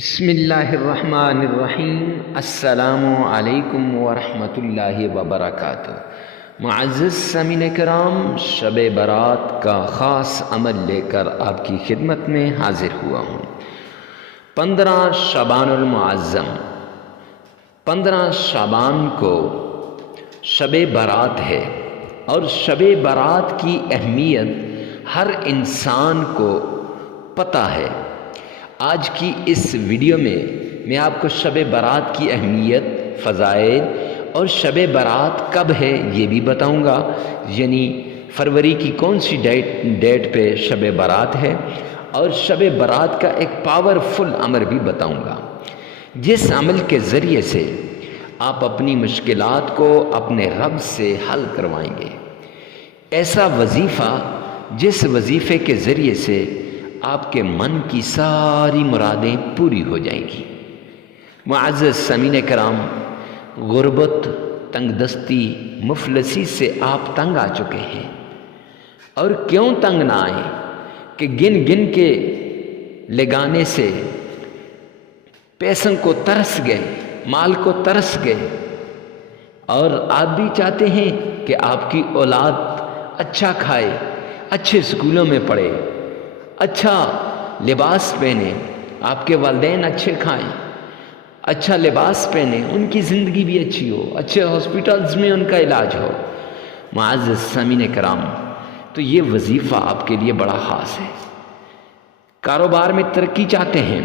بسم اللہ الرحمن الرحیم۔ السلام علیکم ورحمۃ اللہ وبرکاتہ۔ معزز سامعین کرام، شب برات کا خاص عمل لے کر آپ کی خدمت میں حاضر ہوا ہوں۔ 15 شعبان المعظم، 15 شعبان کو شب برات ہے، اور شب برات کی اہمیت ہر انسان کو پتہ ہے۔ آج کی اس ویڈیو میں آپ کو شب برات کی اہمیت، فضائل اور شب برات کب ہے یہ بھی بتاؤں گا، یعنی فروری کی کون سی ڈیٹ پہ شب برات ہے، اور شب برات کا ایک پاورفل عمل بھی بتاؤں گا، جس عمل کے ذریعے سے آپ اپنی مشکلات کو اپنے رب سے حل کروائیں گے۔ ایسا وظیفہ جس وظیفے کے ذریعے سے آپ کے من کی ساری مرادیں پوری ہو جائیں گی۔ معزز سامعین کرام، غربت، تنگ دستی، مفلسی سے آپ تنگ آ چکے ہیں، اور کیوں تنگ نہ آئیں کہ گن گن کے لگانے سے پیسوں کو ترس گئے، مال کو ترس گئے، اور آپ بھی چاہتے ہیں کہ آپ کی اولاد اچھا کھائے، اچھے اسکولوں میں پڑھے، اچھا لباس پہنے، آپ کے والدین اچھے کھائیں، اچھا لباس پہنے، ان کی زندگی بھی اچھی ہو، اچھے ہاسپٹلز میں ان کا علاج ہو۔ معزز سامعین کرام، تو یہ وظیفہ آپ کے لیے بڑا خاص ہے۔ کاروبار میں ترقی چاہتے ہیں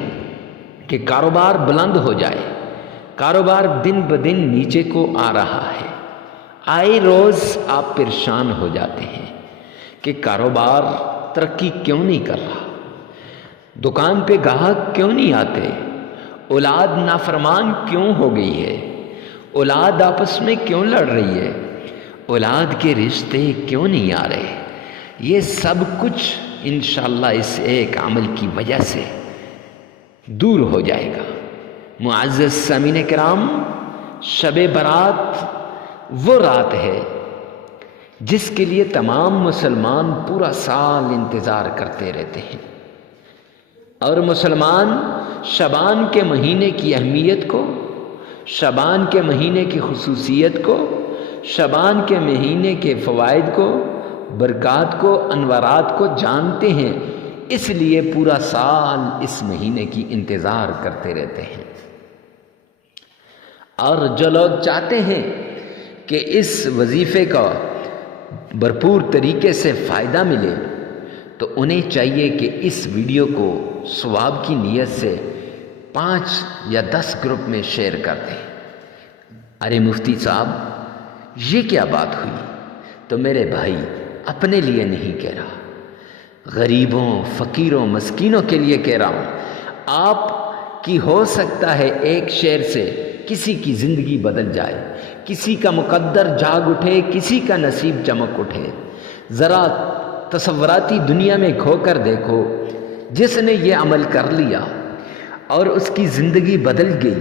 کہ کاروبار بلند ہو جائے، کاروبار دن بدن نیچے کو آ رہا ہے، آئے روز آپ پریشان ہو جاتے ہیں کہ کاروبار ترقی کیوں نہیں کر رہا، دکان پہ گاہک کیوں نہیں آتے، اولاد نافرمان کیوں ہو گئی ہے، اولاد آپس میں کیوں لڑ رہی ہے، اولاد کے رشتے کیوں نہیں آ رہے۔ یہ سب کچھ انشاءاللہ اس ایک عمل کی وجہ سے دور ہو جائے گا۔ معزز سامعین کرام، شب برات وہ رات ہے جس کے لیے تمام مسلمان پورا سال انتظار کرتے رہتے ہیں، اور مسلمان شعبان کے مہینے کی اہمیت کو، شعبان کے مہینے کی خصوصیت کو، شعبان کے مہینے کے فوائد کو، برکات کو، انوارات کو جانتے ہیں، اس لیے پورا سال اس مہینے کی انتظار کرتے رہتے ہیں۔ اور جو لوگ چاہتے ہیں کہ اس وظیفے کا بھرپور طریقے سے فائدہ ملے، تو انہیں چاہیے کہ اس ویڈیو کو ثواب کی نیت سے 5 یا 10 گروپ میں شیئر کر دیں۔ ارے مفتی صاحب، یہ کیا بات ہوئی؟ تو میرے بھائی، اپنے لیے نہیں کہہ رہا، غریبوں، فقیروں، مسکینوں کے لیے کہہ رہا ہوں۔ آپ کی ہو سکتا ہے ایک شیئر سے کسی کی زندگی بدل جائے، کسی کا مقدر جاگ اٹھے، کسی کا نصیب چمک اٹھے۔ ذرا تصوراتی دنیا میں کھو کر دیکھو، جس نے یہ عمل کر لیا اور اس کی زندگی بدل گئی،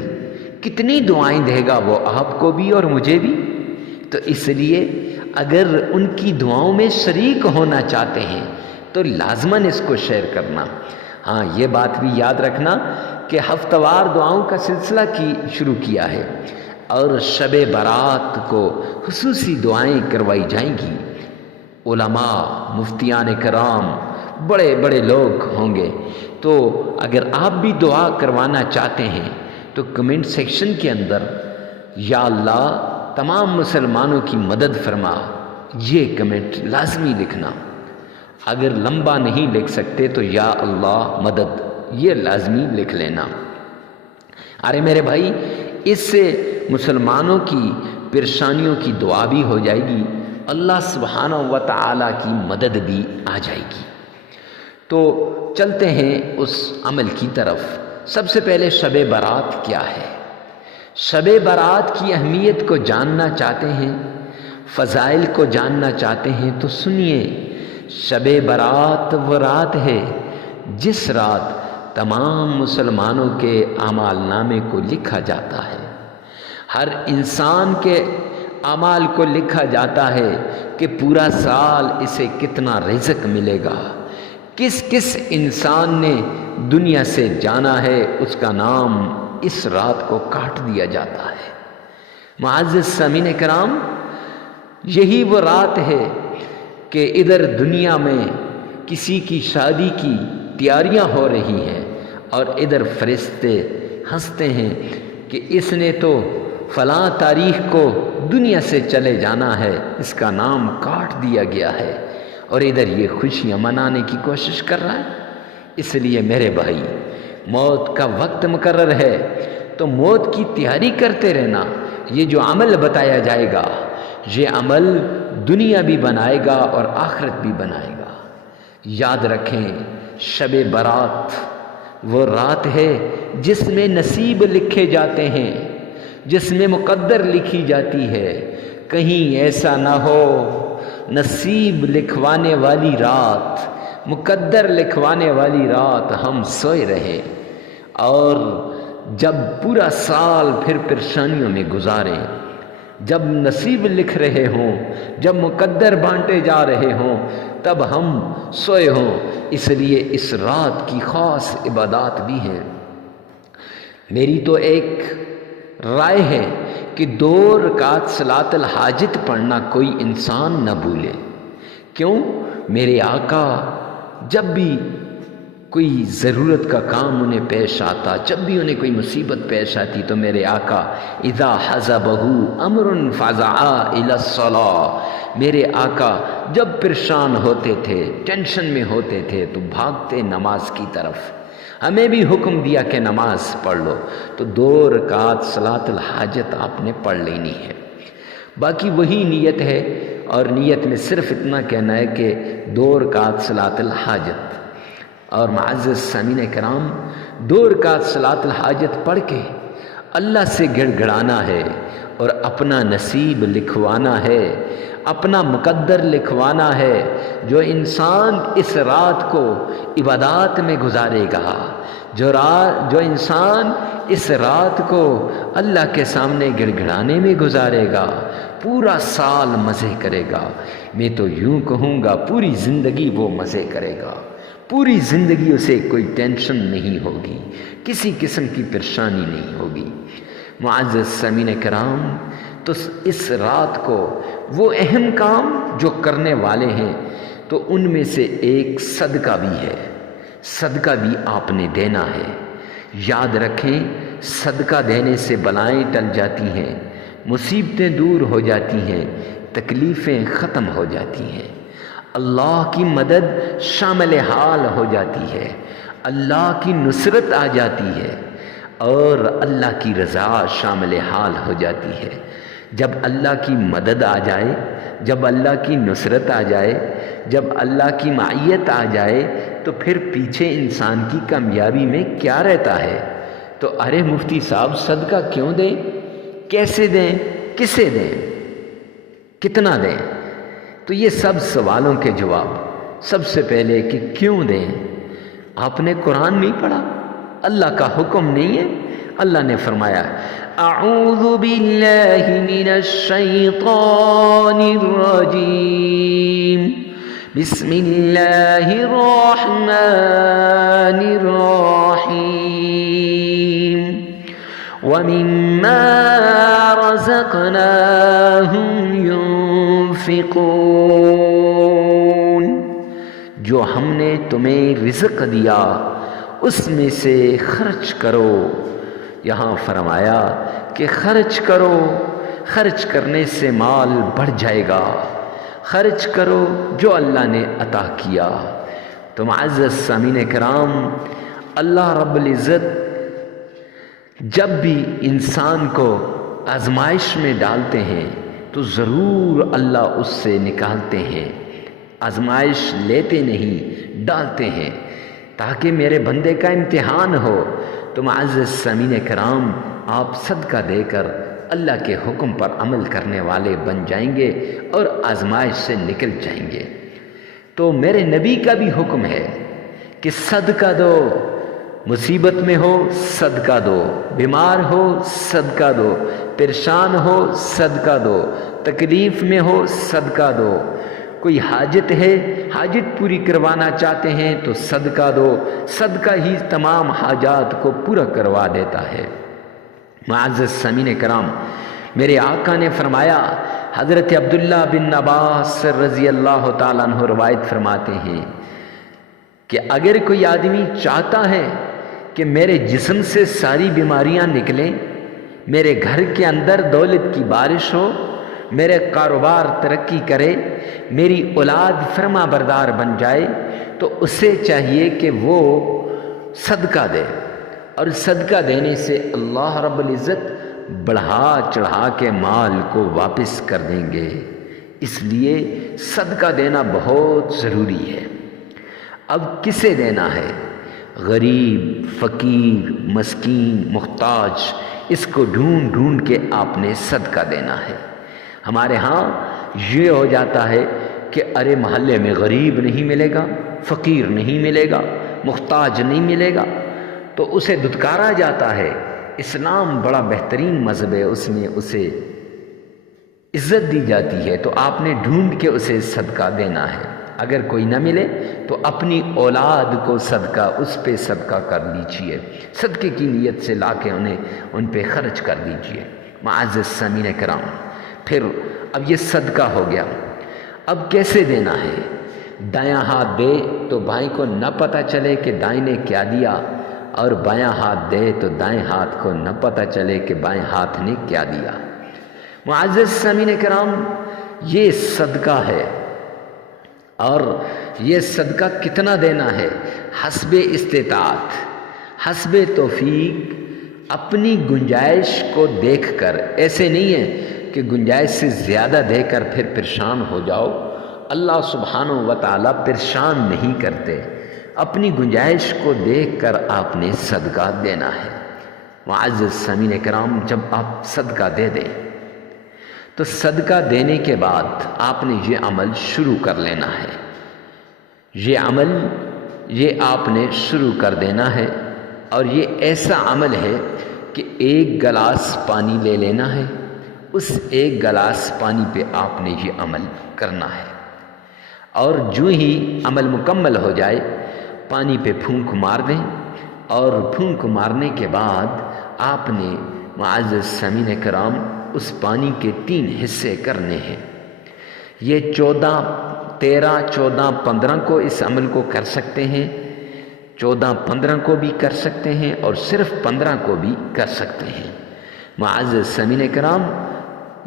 کتنی دعائیں دے گا وہ آپ کو بھی اور مجھے بھی۔ تو اس لیے اگر ان کی دعاؤں میں شریک ہونا چاہتے ہیں تو لازماً اس کو شیئر کرنا۔ ہاں، یہ بات بھی یاد رکھنا کہ ہفتہ وار دعاؤں کا سلسلہ شروع کیا ہے، اور شب برات کو خصوصی دعائیں کروائی جائیں گی۔ علماء، مفتیان کرام، بڑے بڑے لوگ ہوں گے۔ تو اگر آپ بھی دعا کروانا چاہتے ہیں تو کمنٹ سیکشن کے اندر یا اللہ تمام مسلمانوں کی مدد فرما، یہ کمنٹ لازمی لکھنا۔ اگر لمبا نہیں لکھ سکتے تو یا اللہ مدد، یہ لازمی لکھ لینا۔ ارے میرے بھائی، اس سے مسلمانوں کی پریشانیوں کی دعا بھی ہو جائے گی، اللہ سبحانہ و تعالیٰ کی مدد بھی آ جائے گی۔ تو چلتے ہیں اس عمل کی طرف۔ سب سے پہلے شب برات کیا ہے؟ شب برات کی اہمیت کو جاننا چاہتے ہیں، فضائل کو جاننا چاہتے ہیں تو سنیے۔ شب برات وہ رات ہے جس رات تمام مسلمانوں کے اعمال نامے کو لکھا جاتا ہے۔ ہر انسان کے اعمال کو لکھا جاتا ہے کہ پورا سال اسے کتنا رزق ملے گا، کس کس انسان نے دنیا سے جانا ہے اس کا نام اس رات کو کاٹ دیا جاتا ہے۔ معزز سامعین کرام، یہی وہ رات ہے کہ ادھر دنیا میں کسی کی شادی کی تیاریاں ہو رہی ہیں اور ادھر فرشتے ہنستے ہیں کہ اس نے تو فلاں تاریخ کو دنیا سے چلے جانا ہے، اس کا نام کاٹ دیا گیا ہے، اور ادھر یہ خوشیاں منانے کی کوشش کر رہا ہے۔ اس لیے میرے بھائی، موت کا وقت مقرر ہے تو موت کی تیاری کرتے رہنا۔ یہ جو عمل بتایا جائے گا، یہ عمل دنیا بھی بنائے گا اور آخرت بھی بنائے گا۔ یاد رکھیں، شب برات وہ رات ہے جس میں نصیب لکھے جاتے ہیں، جس میں مقدر لکھی جاتی ہے۔ کہیں ایسا نہ ہو نصیب لکھوانے والی رات، مقدر لکھوانے والی رات ہم سوئے رہے اور جب پورا سال پھر پریشانیوں میں گزاریں، جب نصیب لکھ رہے ہوں، جب مقدر بانٹے جا رہے ہوں، تب ہم سوئے ہوں۔ اس لیے اس رات کی خاص عبادات بھی ہیں۔ میری تو ایک رائے ہے کہ 2 رکعت صلاۃ الحاجت پڑھنا کوئی انسان نہ بھولے۔ کیوں؟ میرے آقا جب بھی کوئی ضرورت کا کام انہیں پیش آتا، جب بھی انہیں کوئی مصیبت پیش آتی، تو میرے آقا اذا حزبہ امر فزعا الی الصلاۃ، میرے آقا جب پریشان ہوتے تھے، ٹینشن میں ہوتے تھے تو بھاگتے نماز کی طرف۔ ہمیں بھی حکم دیا کہ نماز پڑھ لو، تو 2 رکعت صلاۃ الحاجت آپ نے پڑھ لینی ہے۔ باقی وہی نیت ہے، اور نیت میں صرف اتنا کہنا ہے کہ 2 رکعت صلاۃ الحاجت۔ اور معزز سامعین کرام، 2 رکعت صلاۃ الحاجت پڑھ کے اللہ سے گڑ گڑانا ہے اور اپنا نصیب لکھوانا ہے، اپنا مقدر لکھوانا ہے۔ جو انسان اس رات کو عبادات میں گزارے گا، جو انسان اس رات کو اللہ کے سامنے گڑ گڑانے میں گزارے گا، پورا سال مزے کرے گا۔ میں تو یوں کہوں گا پوری زندگی وہ مزے کرے گا، پوری زندگی اسے کوئی ٹینشن نہیں ہوگی، کسی قسم کی پریشانی نہیں ہوگی۔ معزز سامعین کرام، تو اس رات کو وہ اہم کام جو کرنے والے ہیں، تو ان میں سے ایک صدقہ بھی ہے۔ صدقہ بھی آپ نے دینا ہے۔ یاد رکھیں، صدقہ دینے سے بلائیں ٹل جاتی ہیں، مصیبتیں دور ہو جاتی ہیں، تکلیفیں ختم ہو جاتی ہیں، اللہ کی مدد شامل حال ہو جاتی ہے، اللہ کی نصرت آ جاتی ہے، اور اللہ کی رضا شامل حال ہو جاتی ہے۔ جب اللہ کی مدد آ جائے، جب اللہ کی نصرت آ جائے، جب اللہ کی معیت آ جائے، تو پھر پیچھے انسان کی کامیابی میں کیا رہتا ہے؟ تو ارے مفتی صاحب، صدقہ کیوں دیں؟ کیسے دیں؟ کسے دیں؟ کتنا دیں؟ تو یہ سب سوالوں کے جواب سب سے پہلے کہ کیوں دیں؟ آپ نے قرآن نہیں پڑھا؟ اللہ کا حکم نہیں ہے؟ اللہ نے فرمایا اعوذ باللہ من الشیطان الرجیم بسم اللہ الرحمن الرحیم ومما رزقناہم ينفقون، جو ہم نے تمہیں رزق دیا اس میں سے خرچ کرو۔ یہاں فرمایا کہ خرچ کرو، خرچ کرنے سے مال بڑھ جائے گا، خرچ کرو جو اللہ نے عطا کیا۔ تو معزز سامعین کرام، اللہ رب العزت جب بھی انسان کو آزمائش میں ڈالتے ہیں تو ضرور اللہ اس سے نکالتے ہیں، آزمائش لیتے نہیں، ڈالتے ہیں تاکہ میرے بندے کا امتحان ہو۔ تو معزز سامعین کرام، آپ صدقہ دے کر اللہ کے حکم پر عمل کرنے والے بن جائیں گے اور آزمائش سے نکل جائیں گے۔ تو میرے نبی کا بھی حکم ہے کہ صدقہ دو، مصیبت میں ہو صدقہ دو، بیمار ہو صدقہ دو، پریشان ہو صدقہ دو، تکلیف میں ہو صدقہ دو، کوئی حاجت ہے، حاجت پوری کروانا چاہتے ہیں تو صدقہ دو، صدقہ ہی تمام حاجات کو پورا کروا دیتا ہے۔ معزز سامعین کرام، میرے آقا نے فرمایا، حضرت عبداللہ بن عباس رضی اللہ تعالیٰ عنہ روایت فرماتے ہیں کہ اگر کوئی آدمی چاہتا ہے کہ میرے جسم سے ساری بیماریاں نکلیں، میرے گھر کے اندر دولت کی بارش ہو، میرے کاروبار ترقی کرے، میری اولاد فرما بردار بن جائے، تو اسے چاہیے کہ وہ صدقہ دے، اور صدقہ دینے سے اللہ رب العزت بڑھا چڑھا کے مال کو واپس کر دیں گے۔ اس لیے صدقہ دینا بہت ضروری ہے۔ اب کسے دینا ہے؟ غریب، فقیر، مسکین، محتاج، اس کو ڈھونڈ ڈھونڈ کے آپ نے صدقہ دینا ہے۔ ہمارے ہاں یہ ہو جاتا ہے کہ ارے محلے میں غریب نہیں ملے گا، فقیر نہیں ملے گا، محتاج نہیں ملے گا، تو اسے دھتکارا جاتا ہے۔ اسلام بڑا بہترین مذہب ہے، اس میں اسے عزت دی جاتی ہے، تو آپ نے ڈھونڈ کے اسے صدقہ دینا ہے۔ اگر کوئی نہ ملے تو اپنی اولاد کو صدقہ، اس پہ صدقہ کر لیجئے، صدقے کی نیت سے لا کے ان پہ خرچ کر دیجئے۔ معزز سامعین کرام، پھر اب یہ صدقہ ہو گیا، اب کیسے دینا ہے؟ دایاں ہاتھ دے تو بائیں کو نہ پتہ چلے کہ دائیں نے کیا دیا، اور بایاں ہاتھ دے تو دائیں ہاتھ کو نہ پتہ چلے کہ بائیں ہاتھ نے کیا دیا۔ معزز سامعین کرام، یہ صدقہ ہے، اور یہ صدقہ کتنا دینا ہے؟ حسب استطاعت، حسب توفیق، اپنی گنجائش کو دیکھ کر۔ ایسے نہیں ہے کہ گنجائش سے زیادہ دے کر پھر پریشان ہو جاؤ، اللہ سبحانہ و تعالیٰ پریشان نہیں کرتے۔ اپنی گنجائش کو دیکھ کر آپ نے صدقہ دینا ہے۔ معزز سامعین کرام، جب آپ صدقہ دے دیں تو صدقہ دینے کے بعد آپ نے یہ عمل شروع کر لینا ہے۔ یہ عمل آپ نے شروع کر دینا ہے، اور یہ ایسا عمل ہے کہ ایک گلاس پانی لے لینا ہے، اس ایک گلاس پانی پہ آپ نے یہ عمل کرنا ہے، اور جو ہی عمل مکمل ہو جائے پانی پہ پھونک مار دیں، اور پھونک مارنے کے بعد آپ نے معزز سامعین کرام اس پانی کے 3 حصے کرنے ہیں۔ یہ 14، 13، 14، 15 کو اس عمل کو کر سکتے ہیں، 14، 15 کو بھی کر سکتے ہیں، اور صرف 15 کو بھی کر سکتے ہیں۔ معزز سامعین کرام،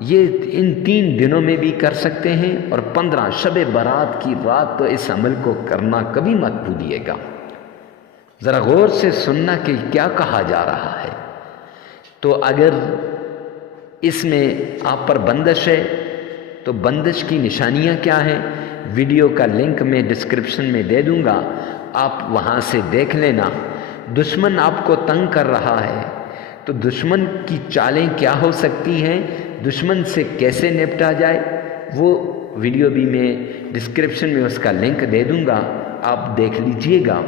یہ ان 3 دنوں میں بھی کر سکتے ہیں، اور 15 شب برات کی رات تو اس عمل کو کرنا کبھی مت بھولیے گا۔ ذرا غور سے سننا کہ کیا کہا جا رہا ہے۔ تو اگر اس میں آپ پر بندش ہے تو بندش کی نشانیاں کیا ہیں؟ ویڈیو کا لنک میں ڈسکرپشن میں دے دوں گا، آپ وہاں سے دیکھ لینا۔ دشمن آپ کو تنگ کر رہا ہے تو دشمن کی چالیں کیا ہو سکتی ہیں، دشمن سے کیسے نپٹا جائے، وہ ویڈیو بھی میں ڈسکرپشن میں اس کا لنک دے دوں گا، آپ دیکھ لیجئے گا۔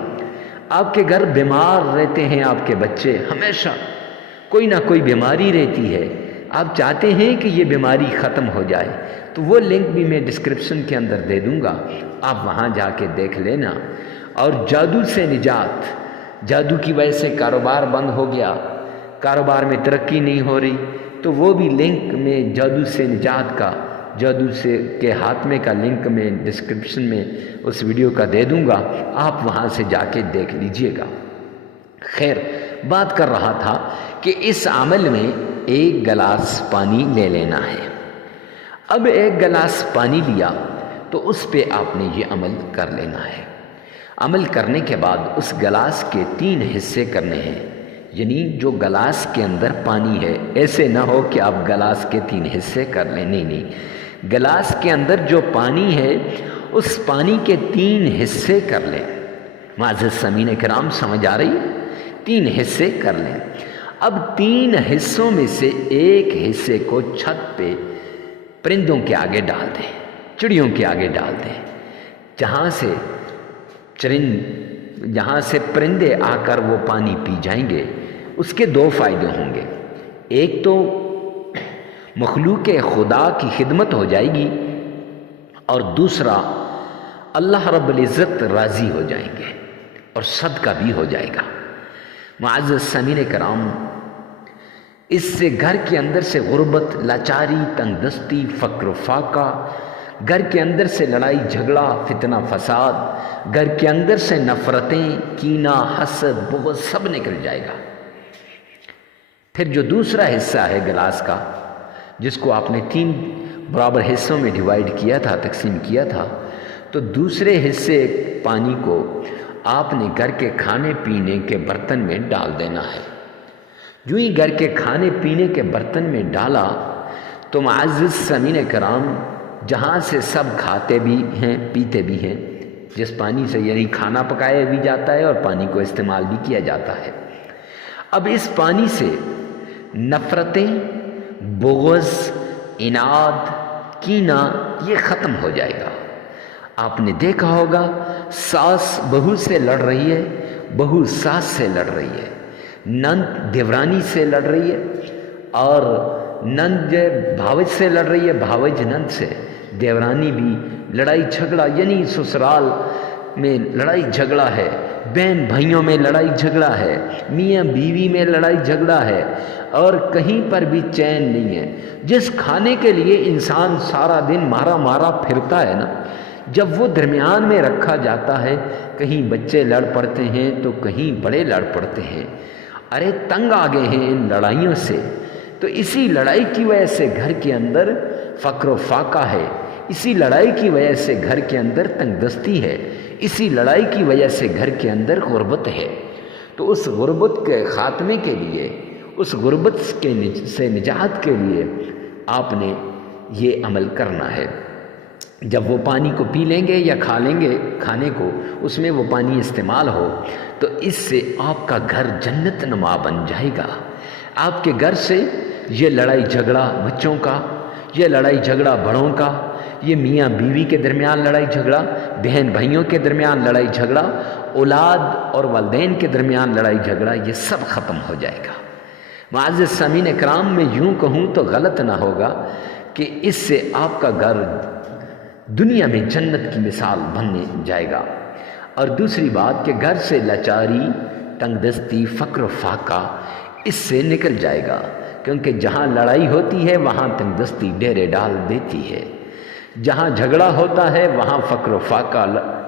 آپ کے گھر بیمار رہتے ہیں، آپ کے بچے ہمیشہ کوئی نہ کوئی بیماری رہتی ہے، آپ چاہتے ہیں کہ یہ بیماری ختم ہو جائے، تو وہ لنک بھی میں ڈسکرپشن کے اندر دے دوں گا، آپ وہاں جا کے دیکھ لینا۔ اور جادو سے نجات، جادو کی وجہ سے کاروبار بند ہو گیا، کاروبار میں ترقی نہیں ہو رہی، تو وہ بھی لنک میں جادو سے نجات کا، جادو سے کے خاتمے کا لنک میں ڈسکرپشن میں اس ویڈیو کا دے دوں گا، آپ وہاں سے جا کے دیکھ لیجئے گا۔ خیر، بات کر رہا تھا کہ اس عمل میں 1 گلاس پانی لے لینا ہے۔ اب 1 گلاس پانی لیا تو اس پہ آپ نے یہ عمل کر لینا ہے۔ عمل کرنے کے بعد اس گلاس کے 3 حصے کرنے ہیں، یعنی جو گلاس کے اندر پانی ہے، ایسے نہ ہو کہ آپ گلاس کے 3 حصے کر لیں، نہیں، گلاس کے اندر جو پانی ہے اس پانی کے 3 حصے کر لیں۔ معزز سامعین کرام، سمجھ آ رہی؟ 3 حصے کر لیں۔ اب 3 حصوں میں سے 1 حصے کو چھت پہ پرندوں کے آگے ڈال دیں، چڑیوں کے آگے ڈال دیں، جہاں سے پرندے آ کر وہ پانی پی جائیں گے۔ اس کے 2 فائدے ہوں گے، ایک تو مخلوق خدا کی خدمت ہو جائے گی، اور دوسرا اللہ رب العزت راضی ہو جائیں گے اور صدقہ بھی ہو جائے گا۔ معزز سامعین کرام، اس سے گھر کے اندر سے غربت، لاچاری، تنگ دستی، فقر و فاقہ، گھر کے اندر سے لڑائی جھگڑا، فتنہ فساد، گھر کے اندر سے نفرتیں، کینہ، حسد، بغض سب نکل جائے گا۔ پھر جو دوسرا حصہ ہے گلاس کا، جس کو آپ نے 3 برابر حصوں میں ڈیوائیڈ کیا تھا، تقسیم کیا تھا، تو دوسرے حصے پانی کو آپ نے گھر کے کھانے پینے کے برتن میں ڈال دینا ہے۔ جو ہی گھر کے کھانے پینے کے برتن میں ڈالا تو معزز سامعین کرام، جہاں سے سب کھاتے بھی ہیں پیتے بھی ہیں، جس پانی سے یعنی کھانا پکایا بھی جاتا ہے اور پانی کو استعمال بھی کیا جاتا ہے، اب اس پانی سے نفرتیں، بغض، عناد، کینہ یہ ختم ہو جائے گا۔ آپ نے دیکھا ہوگا ساس بہو سے لڑ رہی ہے، بہو ساس سے لڑ رہی ہے، نند دیورانی سے لڑ رہی ہے، اور نند بھاوج سے لڑ رہی ہے، بھاوج نند سے، دیورانی بھی لڑائی جھگڑا، یعنی سسرال میں لڑائی جھگڑا ہے، بہن بھائیوں میں لڑائی جھگڑا ہے، میاں بیوی میں لڑائی جھگڑا ہے، اور کہیں پر بھی چین نہیں ہے۔ جس کھانے کے لیے انسان سارا دن مارا مارا پھرتا ہے نا، جب وہ درمیان میں رکھا جاتا ہے، کہیں بچے لڑ پڑتے ہیں تو کہیں بڑے لڑ پڑتے ہیں، ارے تنگ آ گئے ہیں ان لڑائیوں سے۔ تو اسی لڑائی کی وجہ سے گھر کے اندر فقر و فاقہ ہے، اسی لڑائی کی وجہ سے گھر کے اندر تنگ دستی ہے، اسی لڑائی کی وجہ سے گھر کے اندر غربت ہے۔ تو اس غربت کے خاتمے کے لیے، اس غربت سے نجات کے لیے آپ نے یہ عمل کرنا ہے۔ جب وہ پانی کو پی لیں گے یا کھا لیں گے کھانے کو، اس میں وہ پانی استعمال ہو، تو اس سے آپ کا گھر جنت نما بن جائے گا۔ آپ کے گھر سے یہ لڑائی جھگڑا بچوں کا، یہ لڑائی جھگڑا بڑوں کا، یہ میاں بیوی کے درمیان لڑائی جھگڑا، بہن بھائیوں کے درمیان لڑائی جھگڑا، اولاد اور والدین کے درمیان لڑائی جھگڑا، یہ سب ختم ہو جائے گا۔ معزز سامعین کرام، میں یوں کہوں تو غلط نہ ہوگا کہ اس سے آپ کا گھر دنیا میں جنت کی مثال بننے جائے گا۔ اور دوسری بات کہ گھر سے لاچاری، تنگ دستی، فقر و فاقہ اس سے نکل جائے گا، کیونکہ جہاں لڑائی ہوتی ہے وہاں تنگ دستی ڈیرے ڈال دیتی ہے، جہاں جھگڑا ہوتا ہے وہاں فقر و فاقہ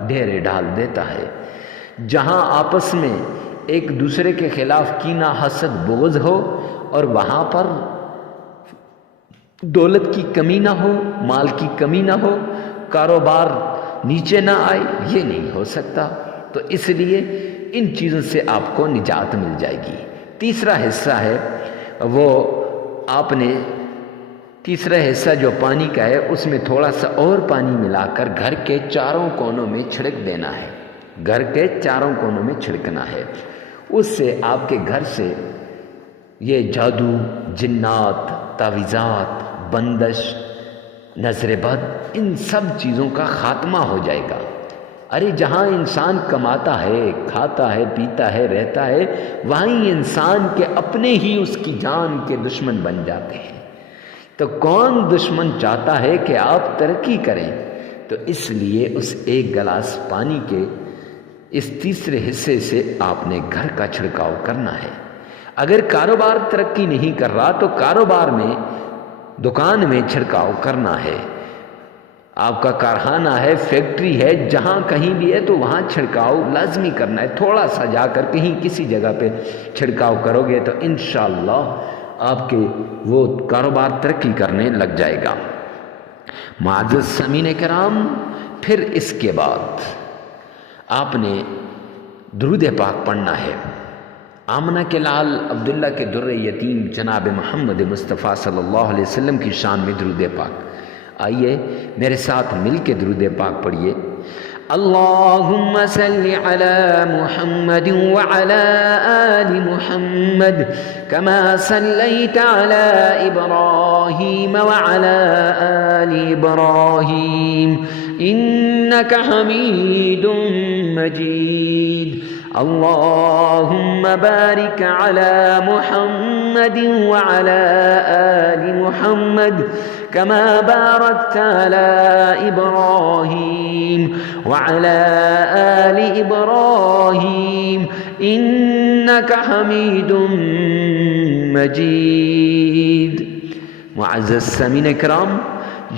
ڈیرے ڈال دیتا ہے، جہاں آپس میں ایک دوسرے کے خلاف کینہ، حسد، بغض ہو، اور وہاں پر دولت کی کمی نہ ہو، مال کی کمی نہ ہو، کاروبار نیچے نہ آئے، یہ نہیں ہو سکتا۔ تو اس لیے ان چیزوں سے آپ کو نجات مل جائے گی۔ تیسرا حصہ ہے وہ آپ نے تیسرا حصہ جو پانی کا ہے، اس میں تھوڑا سا اور پانی ملا کر گھر کے چاروں کونوں میں چھڑک دینا ہے، گھر کے چاروں کونوں میں چھڑکنا ہے۔ اس سے آپ کے گھر سے یہ جادو، جنات، تعویذات، بندش، نظر بد، ان سب چیزوں کا خاتمہ ہو جائے گا۔ ارے جہاں انسان کماتا ہے، کھاتا ہے، پیتا ہے، رہتا ہے، وہیں انسان کے اپنے ہی اس کی جان کے دشمن بن جاتے ہیں۔ تو کون دشمن چاہتا ہے کہ آپ ترقی کریں؟ تو اس لیے اس ایک گلاس پانی کے اس تیسرے حصے سے آپ نے گھر کا چھڑکاؤ کرنا ہے۔ اگر کاروبار ترقی نہیں کر رہا تو کاروبار میں، دکان میں چھڑکاؤ کرنا ہے۔ آپ کا کارخانہ ہے، فیکٹری ہے، جہاں کہیں بھی ہے تو وہاں چھڑکاؤ لازمی کرنا ہے۔ تھوڑا سا جا کر کہیں کسی جگہ پہ چھڑکاؤ کرو گے تو انشاءاللہ آپ کے وہ کاروبار ترقی کرنے لگ جائے گا۔ معزز سامعین کرام، پھر اس کے بعد آپ نے درود پاک پڑھنا ہے۔ آمنہ کے لال عبداللہ کے در یتیم جناب محمد مصطفیٰ صلی اللہ علیہ وسلم کی شان میں درود پاک۔ آئیے میرے ساتھ مل کے درود پاک پڑھیے۔ اللہم صلی علی محمد وعلی آل محمد کما صلیت علی ابراہیم وعلی آل ابراہیم انک حمید مجید۔ اللہم بارک علی محمد وعلی آل محمد کما بارکت علی ابراہیم وعلی آل ابراہیم انک حمید مجید۔ معزز سامعین اکرام،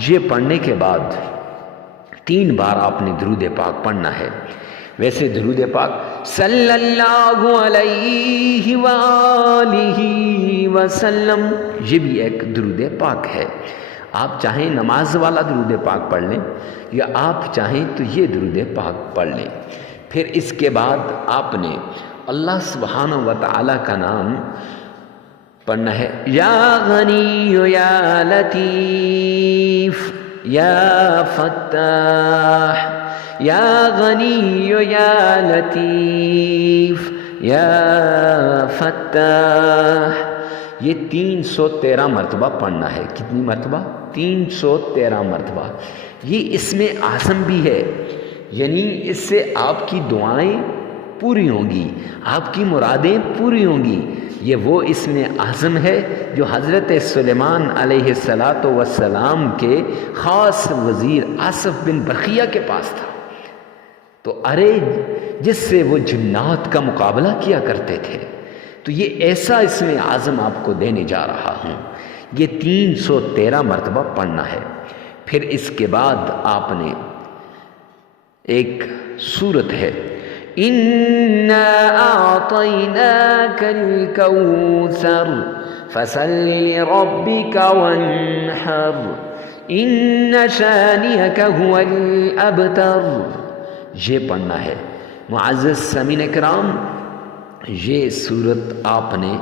یہ پڑھنے کے بعد 3 بار آپ نے درود پاک پڑھنا ہے۔ ویسے درود پاک صلی اللہ علیہ وآلہ وسلم یہ بھی ایک درود پاک ہے۔ آپ چاہیں نماز والا درود پاک پڑھ لیں یا آپ چاہیں تو یہ درود پاک پڑھ لیں۔ پھر اس کے بعد آپ نے اللہ سبحانہ و تعالی کا نام پڑھنا ہے، یا غنی یا لطیف یا فتاح، یا غنی یا لطیف یا فتاح۔ یہ 313 مرتبہ پڑھنا ہے۔ کتنی مرتبہ؟ 313 مرتبہ۔ یہ اسم اعظم بھی ہے، یعنی اس سے آپ کی دعائیں پوری ہوں گی، آپ کی مرادیں پوری ہوں گی۔ یہ وہ اسم اعظم ہے جو حضرت سلیمان علیہ السلام کے خاص وزیر آصف بن برقیہ کے پاس تھا، تو جس سے وہ جنات کا مقابلہ کیا کرتے تھے، تو یہ ایسا اسم اعظم آپ کو دینے جا رہا ہوں۔ یہ 313 مرتبہ پڑھنا ہے۔ پھر اس کے بعد آپ نے ایک سورت ہے، اِنَّا أَعْطَيْنَاكَ الْكَوْثَرَ فَصَلِّ لِرَبِّكَ وَانْحَرْ إِنَّ شَانِئَكَ هُوَ الْأَبْتَرُ۔ یہ پڑھنا ہے۔ معزز سامعین اکرام، یہ سورت آپ نے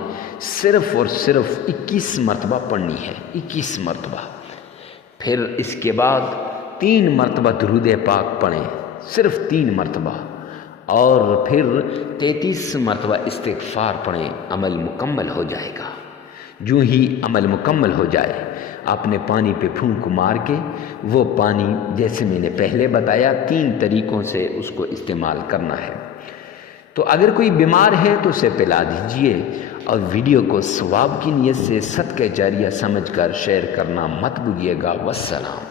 صرف اور صرف 21 مرتبہ پڑھنی ہے، 21 مرتبہ۔ پھر اس کے بعد 3 مرتبہ درود پاک پڑھیں، صرف 3 مرتبہ، اور پھر 33 مرتبہ استغفار پڑھیں۔ عمل مکمل ہو جائے گا۔ جو ہی عمل مکمل ہو جائے، آپ نے پانی پہ پھونک مار کے وہ پانی، جیسے میں نے پہلے بتایا، 3 طریقوں سے اس کو استعمال کرنا ہے۔ تو اگر کوئی بیمار ہے تو اسے پلا دیجئے، اور ویڈیو کو ثواب کی نیت سے صدقہ جاریہ سمجھ کر شیئر کرنا مت بھولیے گا۔ والسلام۔